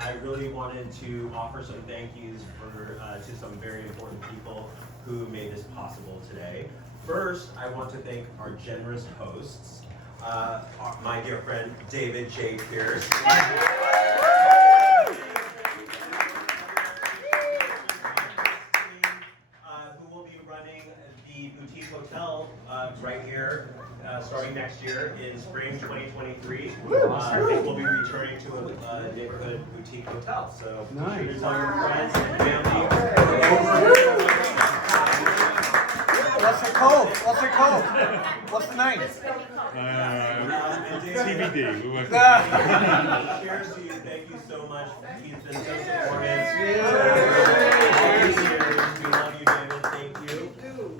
I really wanted to offer some thank yous to some very important people who made this possible today. First, I want to thank our generous hosts, my dear friend David J. Pierce. Who will be running the boutique hotel right here starting next year in spring 2023. We'll be returning to a neighborhood boutique hotel. So nice. Be sure to tell your friends and family. What's it called? What's it called? What's the name? TBD. Cheers to you. Thank you so much. He's been so supportive. We love you, David. Thank you.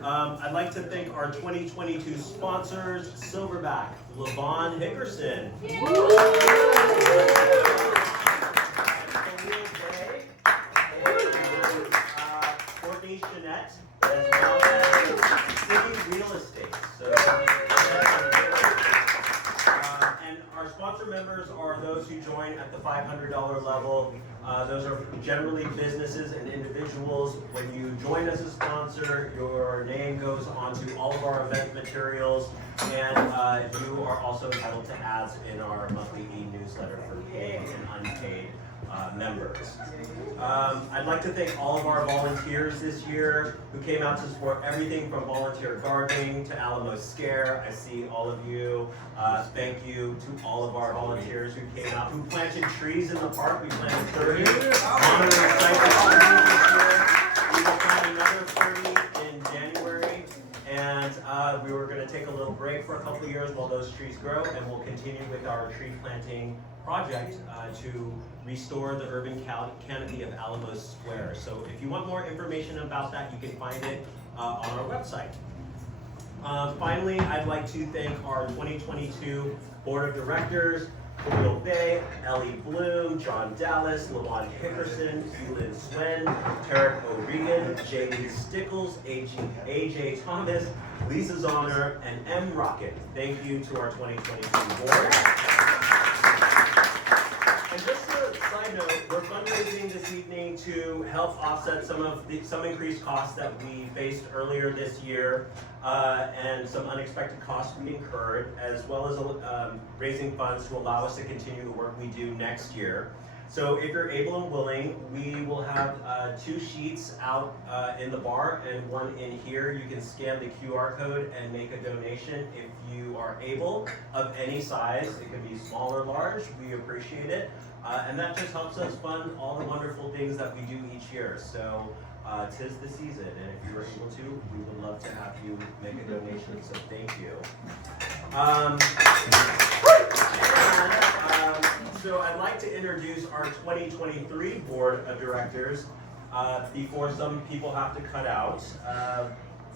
I'd like to thank our 2022 sponsors, Silverback, Levon Hickerson. Courtney Chanette, as well as City Real Estate. And our sponsor members are those who join at the $500 level. Those are generally businesses and individuals. When you join as a sponsor, your name goes onto all of our event materials, and you are also entitled to ads in our monthly e-newsletter for paid and unpaid members. I'd like to thank all of our volunteers this year who came out to support everything from volunteer gardening to Alamo Scare. I see all of you. Thank you to all of our volunteers who came out, who planted trees in the park. We planted 30. Honorary site this year. We will plant another 30 in January. And we were going to take a little break for a couple of years while those trees grow, and we'll continue with our tree planting project to restore the urban canopy of Alamo Square. So if you want more information about that, you can find it on our website. Finally, I'd like to thank our 2022 Board of Directors, Khalil Bay, Ellie Bloom, John Dallas, Levon Hickerson, Keelan Swen, Tarek O'Regan, J.D. Stickles, A.J. Thomas, Lisa Zahner, and M. Rocket. Thank you to our 2022 board. And just a side note, we're fundraising this evening to help offset some increased costs that we faced earlier this year, and some unexpected costs we incurred, as well as raising funds to allow us to continue the work we do next year. So if you're able and willing, we will have 2 sheets out in the bar and 1 in here. You can scan the QR code and make a donation if you are able, of any size. It can be small or large. We appreciate it. And that just helps us fund all the wonderful things that we do each year. So 'tis the season, and if you are able to, we would love to have you make a donation. So thank you. So I'd like to introduce our 2023 Board of Directors before some people have to cut out.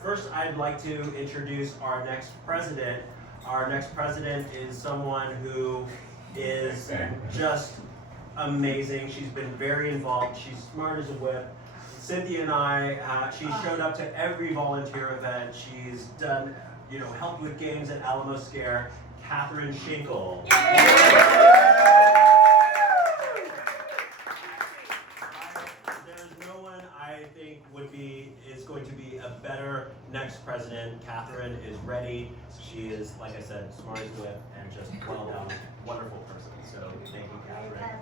First, I'd like to introduce our next president. Our next president is someone who is just amazing. She's been very involved. She's smart as a whip. Cynthia and I, she showed up to every volunteer event. She's done, helped with games at Alamo Scare. Catherine Schinkel. There's no one I think is going to be a better next president. Catherine is ready. She is, like I said, smart as a whip and just well done, wonderful person. So thank you, Catherine.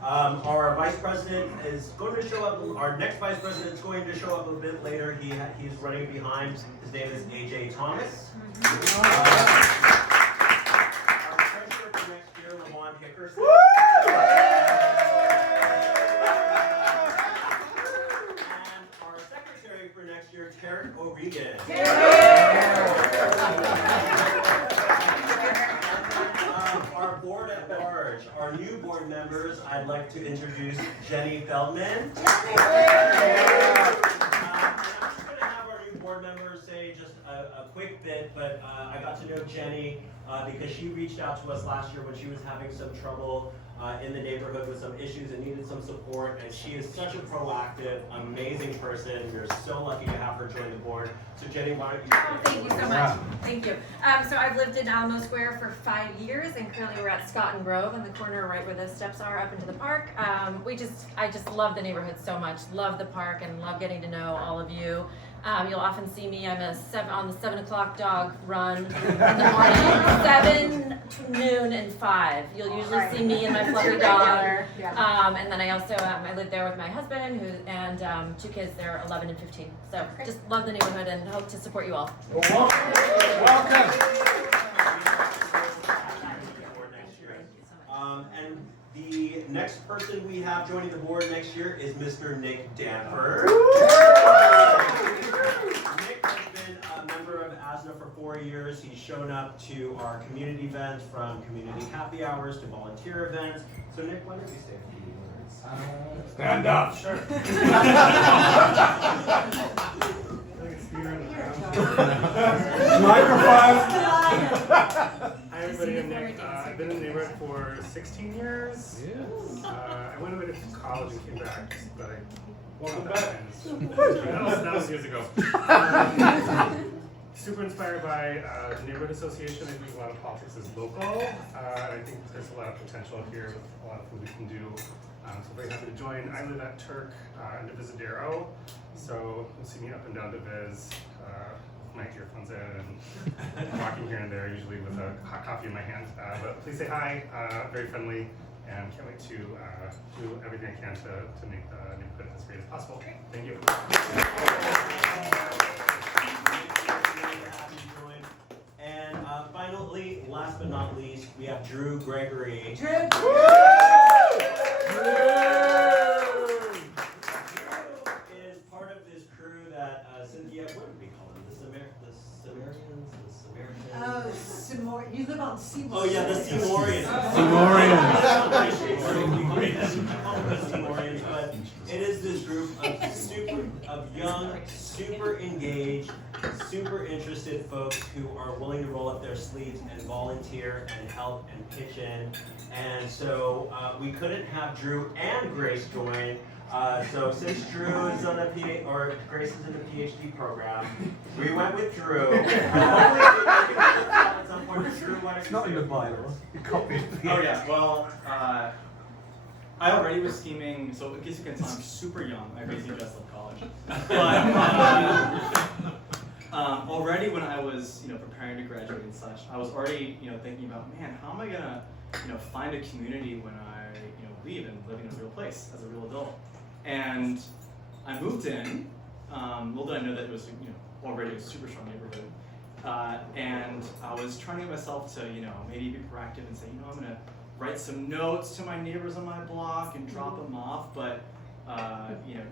Our vice president is going to show up. Our next vice president is going to show up a bit later. He's running behind. His name is A.J. Thomas. Hickerson. And our secretary for next year, Tarek O'Regan. Our board at large, our new board members, I'd like to introduce Jenny Feldman. And I'm just going to have our new board members say just a quick bit, but I got to know Jenny because she reached out to us last year when she was having some trouble in the neighborhood with some issues and needed some support, and she is such a proactive, amazing person. We're so lucky to have her join the board. So Jenny, why don't you? Oh, thank you so much. Thank you. So I've lived in Alamo Square for 5 years, and currently we're at Scott and Grove in the corner right where the steps are up into the park. I just love the neighborhood so much, love the park, and love getting to know all of you. You'll often see me, I'm on the 7 o'clock dog run in the morning, 7, noon, and 5. You'll usually see me and my fluffy dog. And then I also, I live there with my husband and 2 kids, they're 11 and 15. So just love the neighborhood and hope to support you all. Well, welcome. And the next person we have joining the board next year is Mr. Nick Danford. Nick has been a member of ASNA for 4 years. He's shown up to our community events, from community happy hours to volunteer events. So Nick, why don't you say a few words? Stand up. Sure. Microphone. Hi everybody, I'm Nick. I've been in the neighborhood for 16 years. I went away to college and came back, but welcome back. That was years ago. Super inspired by the neighborhood association. I think a lot of politics is local. I think there's a lot of potential here with a lot of things we can do. So very happy to join. I live at Turk in Divisadero, so you'll see me up and down Divis. My earphones in and walking here and there, usually with a hot coffee in my hand. But please say hi, very friendly, and can't wait to do everything I can to make the neighborhood as great as possible. Thank you. And finally, last but not least, we have Drew Gregory. Drew. Is part of this crew that Cynthia, what do we call them? The Samaritans? Oh, Seymour. You live on Seymour. Oh yeah, the Seymourians. Seymourians, but it is this group of young, super engaged, super interested folks who are willing to roll up their sleeves and volunteer and help and pitch in. And so we couldn't have Drew and Grace join. So since Drew is on the Grace is in the PhD program, we went with Drew. Hopefully we can at some point. Drew, why don't It's not in the bylaws. You copied it. Oh yeah, well, I already was scheming, so in case you can tell, I'm super young. I basically just left college. But already when I was, preparing to graduate and such, I was already, thinking about, man, how am I gonna, find a community when I, leave and live in a real place as a real adult? And I moved in. Little did I know that it was, already a super strong neighborhood. And I was trying to get myself to, maybe be proactive and say, I'm gonna write some notes to my neighbors on my block and drop them off. But,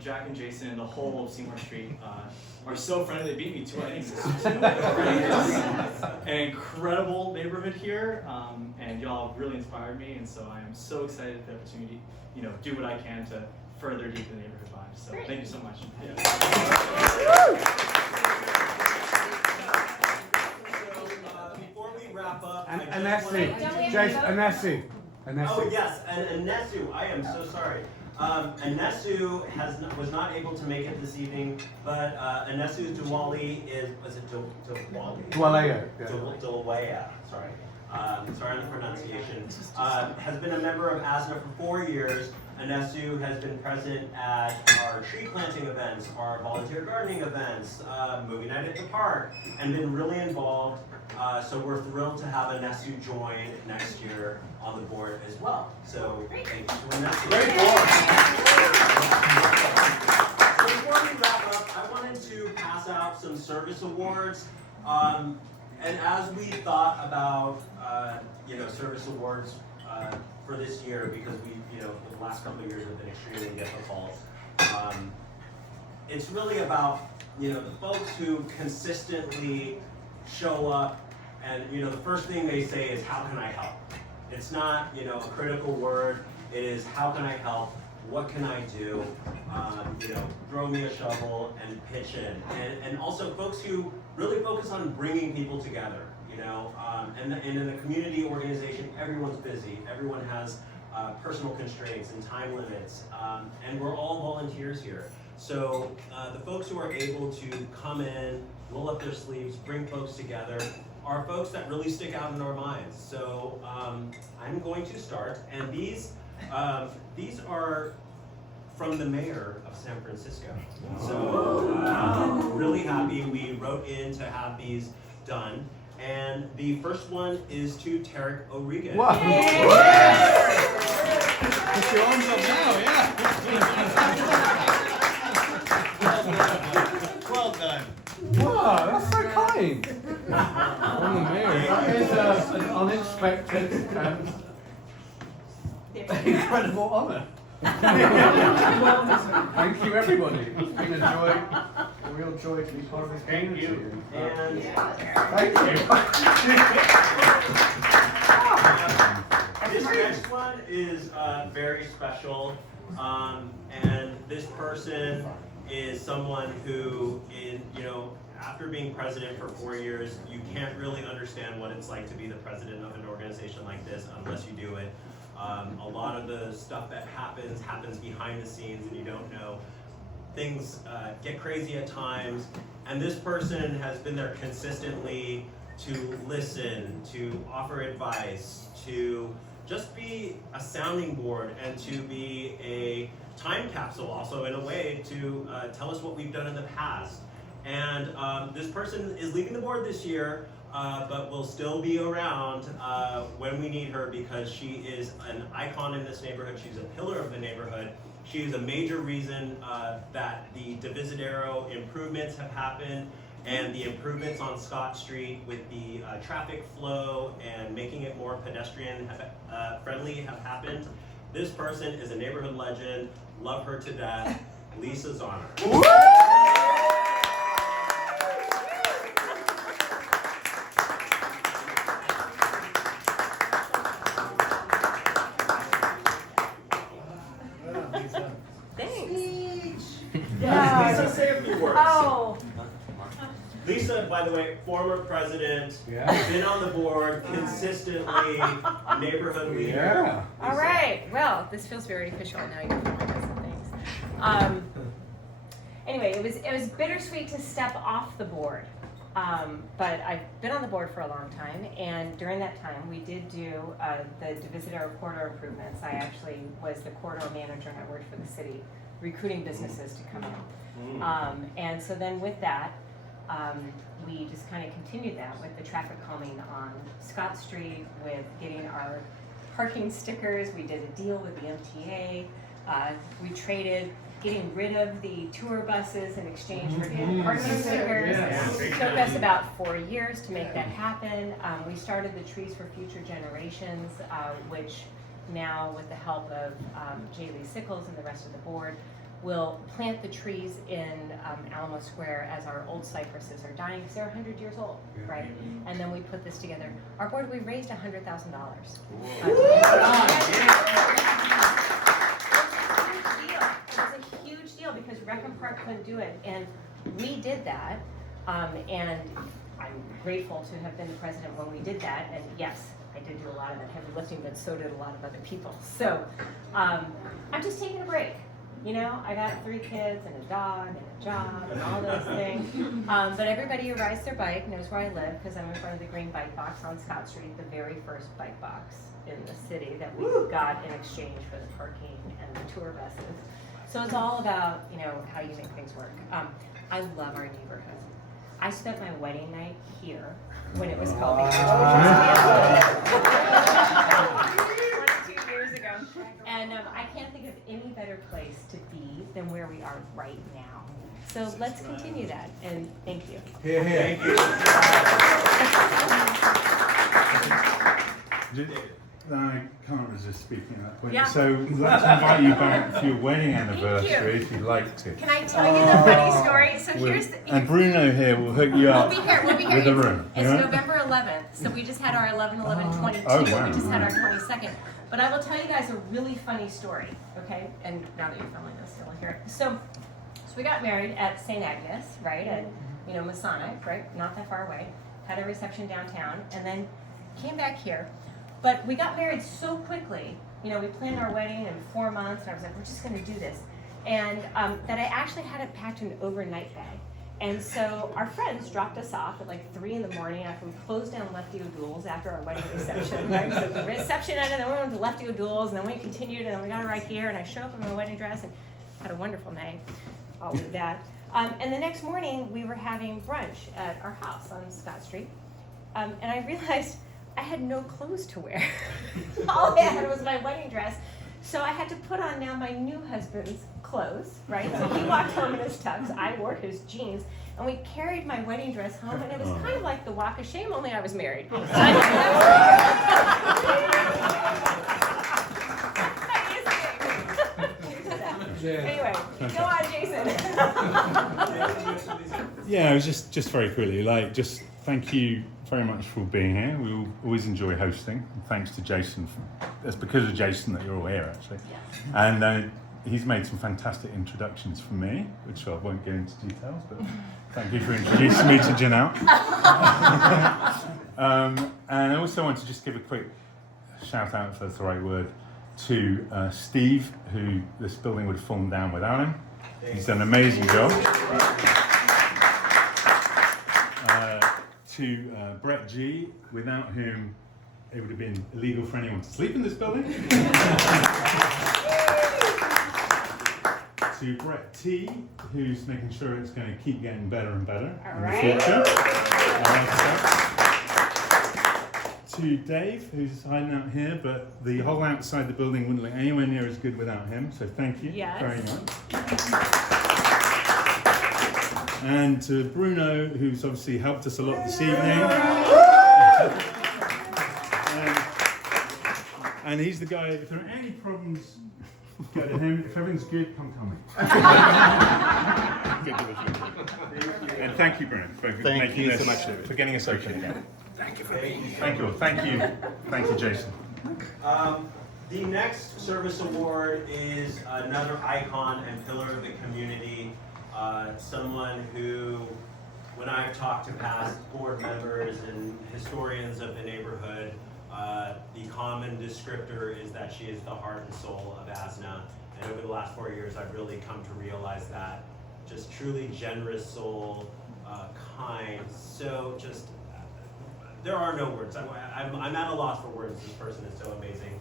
Jack and Jason and the whole of Seymour Street are so friendly. They beat me to it. An incredible neighborhood here, and y'all really inspired me. And so I am so excited for the opportunity, do what I can to further deepen the neighborhood vibes. So thank you so much. Before we wrap up, Anesu. Oh yes, and Anesu, I am so sorry. Anesu was not able to make it this evening, but Anesu Diwali was it Diwali? Dwalea. Dwalea, sorry. Sorry on the pronunciation. Has been a member of ASNA for 4 years. Anesu has been present at our tree planting events, our volunteer gardening events, movie night at the park, and been really involved. So we're thrilled to have Anesu join next year on the board as well. So thank you to Anesu. Great board. So before we wrap up, I wanted to pass out some service awards. And as we thought about, service awards for this year, because the last couple of years have been extremely difficult, it's really about, the folks who consistently show up, and, the first thing they say is, how can I help? It's not, a critical word. It is, how can I help? What can I do? Throw me a shovel and pitch in. And also folks who really focus on bringing people together, and in a community organization, everyone's busy. Everyone has personal constraints and time limits, and we're all volunteers here. So the folks who are able to come in, roll up their sleeves, bring folks together, are folks that really stick out in our minds. So I'm going to start, and these are from the mayor of San Francisco. So really happy we wrote in to have these done. And the first one is to Tarek O'Regan. Wow. Put your arms up now, yeah. Well done. Wow, that's so kind. On the mayor. That is an unexpected and incredible honour. Thank you, everybody. It's been a joy, a real joy to be part of this community. And Thank you. this next one is very special, and this person is someone who, after being president for 4 years, you can't really understand what it's like to be the president of an organization like this unless you do it. A lot of the stuff that happens behind the scenes, and you don't know. Things get crazy at times, and this person has been there consistently to listen, to offer advice, to just be a sounding board, and to be a time capsule also in a way to tell us what we've done in the past. And this person is leaving the board this year, but will still be around when we need her, because she is an icon in this neighborhood. She's a pillar of the neighborhood. She is a major reason that the Divisadero improvements have happened, and the improvements on Scott Street with the traffic flow and making it more pedestrian friendly have happened. This person is a neighborhood legend. Love her to death. Lisa Zonner. Lisa, say a few words. Oh, Lisa, by the way, former president, been on the board consistently, neighborhood leader. Yeah. all right. Well, this feels very official now. You're filming us and things. Anyway, it was bittersweet to step off the board, but I've been on the board for a long time, and during that time, we did do the Divisadero corridor improvements. I actually was the corridor manager, and I worked for the city, recruiting businesses to come in. And so then with that, we just kind of continued that with the traffic calming on Scott Street, with getting our parking stickers. We did a deal with the MTA. We traded getting rid of the tour buses in exchange for getting parking stickers. It took us about 4 years to make that happen. We started the Trees for Future Generations, which now, with the help of J. Lee Sickles and the rest of the board, will plant the trees in Alamo Square as our old cypresses are dying, because they're 100 years old, right? And then we put this together. Our board, we raised $100,000. It was a huge deal because Rec and Park couldn't do it, and we did that. And I'm grateful to have been the president when we did that. And yes, I did do a lot of that heavy lifting, but so did a lot of other people. So I'm just taking a break. You know, I got 3 kids and a dog and a job and all those things. But everybody who rides their bike knows where I live, because I'm in front of the green bike box on Scott Street, the very first bike box in the city that we got in exchange for the parking and the tour buses. So it's all about, you know, how you make things work. I love our neighborhood. I spent my wedding night here when it was called the 2 years ago. And I can't think of any better place to be than where we are right now. So let's continue that, and thank you. Here, here. I can't resist speaking at that point. Yeah. So let's invite you back for your wedding anniversary if you'd like to. Can I tell you the funny story? So here's the... And Bruno here will hook you up We'll be here with the room. It's Alright? November 11th, so we just had our 11/11/22. Oh, wow. We just had our 22nd. But I will tell you guys a really funny story, okay? And now that you're filming this, you'll hear it. So we got married at St. Agnes, right? At, you know, Masonic, right? Not that far away. Had a reception downtown, and then came back here. But we got married so quickly, you know, we planned our wedding in 4 months, and I was like, we're just gonna do this. And that I actually hadn't packed an overnight bag. And so our friends dropped us off at like 3 in the morning after we closed down Lefty O'Doul's after our wedding reception. Right? So the reception ended, and then we went to Lefty O'Doul's, and then we continued, and then we got it right here, and I showed up in my wedding dress and had a wonderful night. I'll leave that. And the next morning, we were having brunch at our house on Scott Street. And I realized I had no clothes to wear. All I had was my wedding dress. So I had to put on now my new husband's clothes, right? So he walked home in his tux, I wore his jeans, and we carried my wedding dress home, and it was kind of like the walk of shame, only I was married. Anyway, go on, Jason. Yeah, it was just very quickly, like, just thank you very much for being here. We always enjoy hosting. And thanks to Jason. It's because of Jason that you're all here, actually. Yes. And he's made some fantastic introductions for me, which I won't get into details, but thank you for introducing me to Janelle. And I also want to just give a quick shout out, if that's the right word, to Steve, who this building would have fallen down without him. He's done an amazing job. To Brett G, without whom it would have been illegal for anyone to sleep in this building. To Brett T, who's making sure it's going to keep getting better and better in the future. To Dave, who's hiding out here, but the whole outside the building wouldn't look anywhere near as good without him, so thank you very much. And to Bruno, who's obviously helped us a lot this evening. And he's the guy, if there are any problems, go to him. If everything's good, come tell me. And thank you, Bruno, for making this, for getting us open again. Thank you for being here. Thank you. Thank you, Jason. The next service award is another icon and pillar of the community. Someone who, when I've talked to past board members and historians of the neighborhood, the common descriptor is that she is the heart and soul of ASNA. And over the last 4 years, I've really come to realize that. Just truly generous soul, kind, so just, there are no words. I'm at a loss for words. This person is so amazing.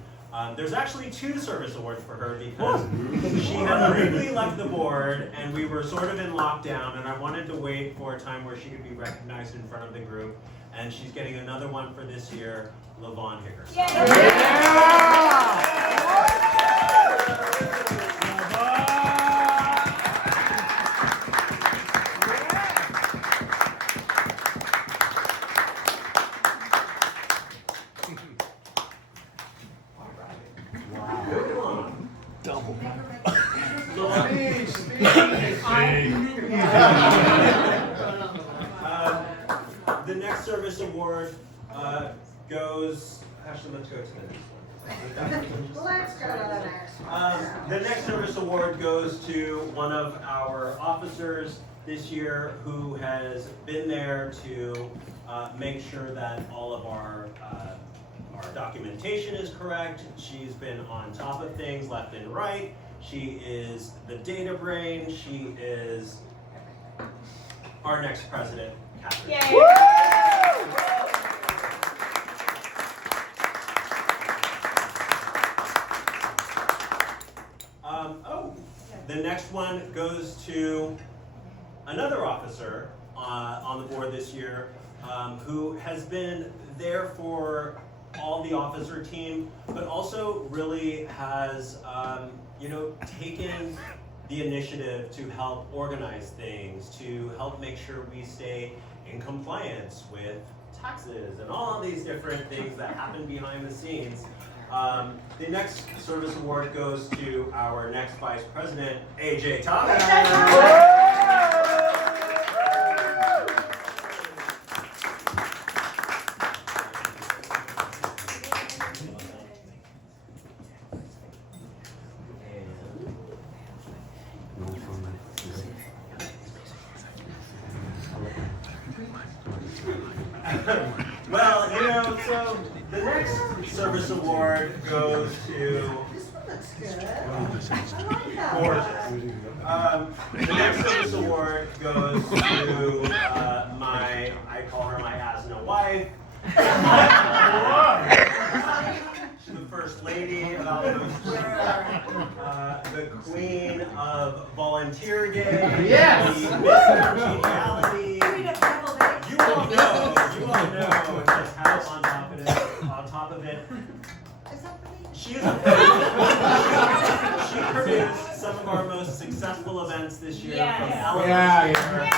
There's actually 2 service awards for her because she had briefly left the board and we were sort of in lockdown, and I wanted to wait for a time where she could be recognized in front of the group, and she's getting another one for this year, LaVon Higgers. The next service award goes. Actually, let's go to the next one. Let's go to the next one. The next service award goes to one of our officers this year who has been there to make sure that all of our documentation is correct. She's been on top of things left and right. She is the data brain. She is our next president, Catherine. Yay! The next one goes to another officer on the board this year who has been there for all the officer team, but also really has taken the initiative to help organize things, to help make sure we stay in compliance with taxes and all of these different things that happen behind the scenes. The next service award goes to our next vice president, AJ Thomas. Well, so The next service award goes to This one looks good. I like that Gorgeous. one. The next service award goes to I call her my ASNA wife. The First Lady of Alamo Square, the Queen of Volunteer Day, Yes! the Miss Congeniality. Queen of Deviled Eggs. You all know just how on top of it. Is that for me? She produced some of our most successful events this year from Alamo Yeah, Square.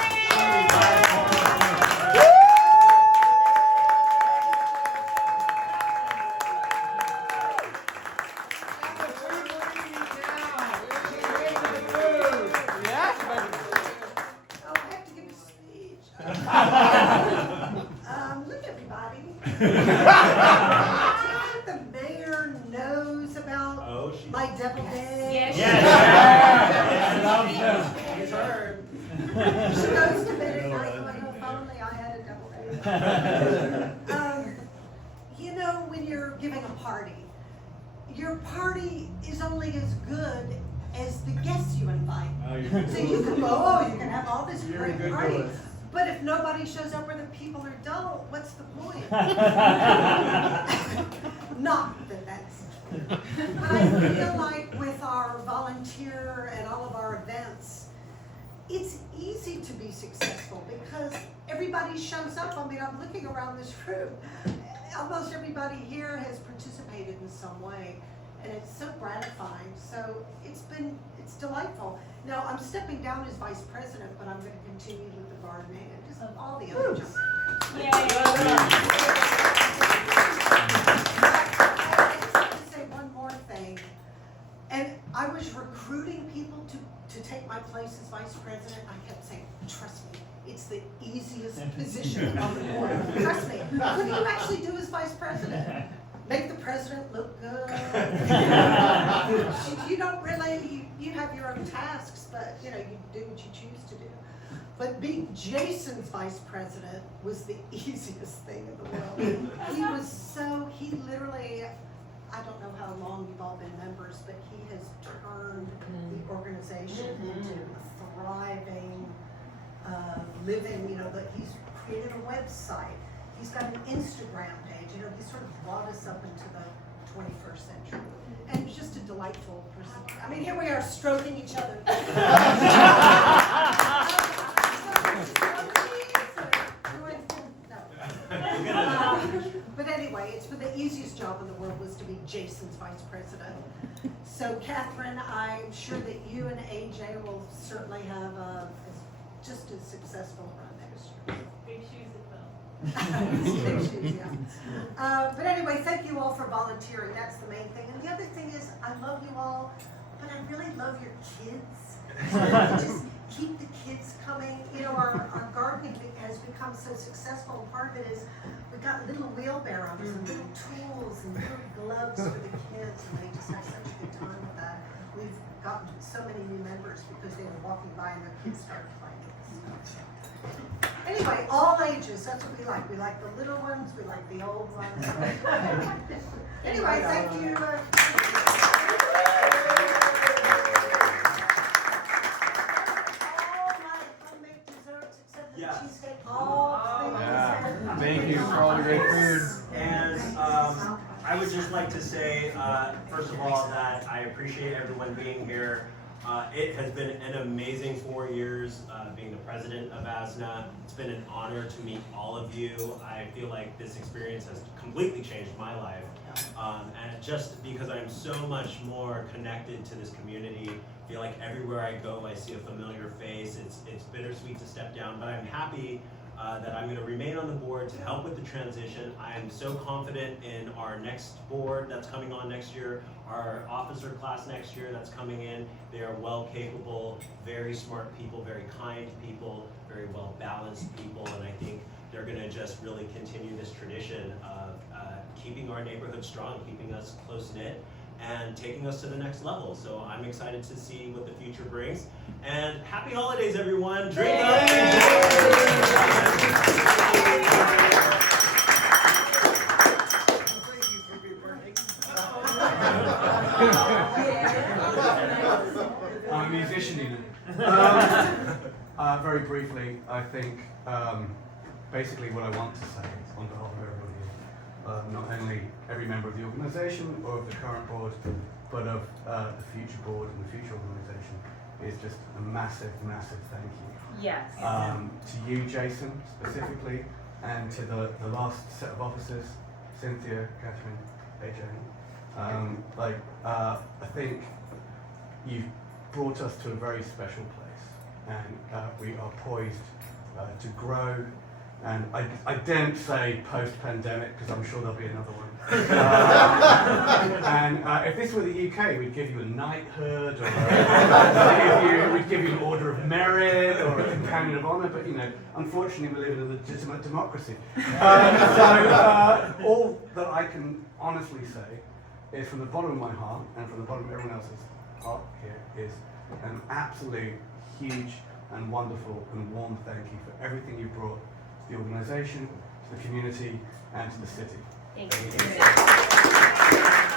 Oh, I have to give a speech. Look, everybody. The mayor knows about Oh, she. my deviled eggs. Yes. She's heard. She goes to bed at night going, oh, if only I had a deviled egg. You know, when you're giving a party, your party is only as good as the guests you invite. So you can go, oh, you can have all this great party. But if nobody shows up or the people are dull, what's the point? Not that that's. But I feel like with our volunteer and all of our events, it's easy to be successful because everybody shows up. I mean, I'm looking around this room. Almost everybody here has participated in some way, and it's so gratifying. So it's delightful. Now, I'm stepping down as vice president, but I'm going to continue with the gardening and just all the other jobs. I just have to say one more thing. And I was recruiting people to take my place as vice president. I kept saying, trust me, it's the easiest position on the board. Trust me. What do you actually do as vice president? Make the president look good. You don't really, you have your own tasks, but you know, you do what you choose to do. But being Jason's vice president was the easiest thing in the world. He literally, I don't know how long you've all been members, but he has turned the organization into a thriving, living, you know, that he's created a website. He's got an Instagram page, you know, he sort of brought us up into the 21st century. And he's just a delightful person. I mean, here we are stroking each other. But anyway, it's been the easiest job in the world was to be Jason's vice president. So Catherine, I'm sure that you and AJ will certainly have just as successful run next year. Big shoes to fill. Big shoes, yeah. But anyway, thank you all for volunteering. That's the main thing. And the other thing is, I love you all, but I really love your kids. So just keep the kids coming. You know, our gardening has become so successful. And part of it is we've got little wheelbarrows and little tools and little gloves for the kids, and they just have such a good time with that. We've gotten so many new members because they were walking by and their kids started playing with stuff. Anyway, all ages, that's what we like. We like the little ones, we like the old ones. Anyway, thank you. All my homemade desserts except the cheesecake. All Yeah. Thank you for all the great food. And I would just like to say, first of all, that I appreciate everyone being here. It has been an amazing 4 years being the president of ASNA. It's been an honor to meet all of you. I feel like this experience has completely changed my life. And just because I'm so much more connected to this community, I feel like everywhere I go I see a familiar face. It's bittersweet to step down, but I'm happy that I'm going to remain on the board to help with the transition. I am so confident in our next board that's coming on next year, our officer class next year that's coming in. They are well capable, very smart people, very kind people, very well balanced people, and I think they're going to just really continue this tradition of keeping our neighborhood strong, keeping us close-knit, and taking us to the next level. So I'm excited to see what the future brings. And happy holidays, everyone. Drink up. Enjoy. a musician, you know. Very briefly, I think basically what I want to say on behalf of everybody, not only every member of the organisation or of the current board, but of the future board and the future organisation, is just a massive, massive thank you. Yes. To you, Jason, specifically, and to the last set of officers, Cynthia, Catherine, AJ. I think you've brought us to a very special place, and we are poised to grow. And I daren't say post-pandemic, because I'm sure there'll be another one. And if this were the UK, we'd give you a knighthood, or we'd give you an Order of Merit, or a Companion of Honour. But unfortunately, we live in a legitimate democracy. So all that I can honestly say is, from the bottom of my heart and from the bottom of everyone else's heart here, is an absolute huge and wonderful and warm thank you for everything you brought to the organisation, to the community, and to the city. Thank you.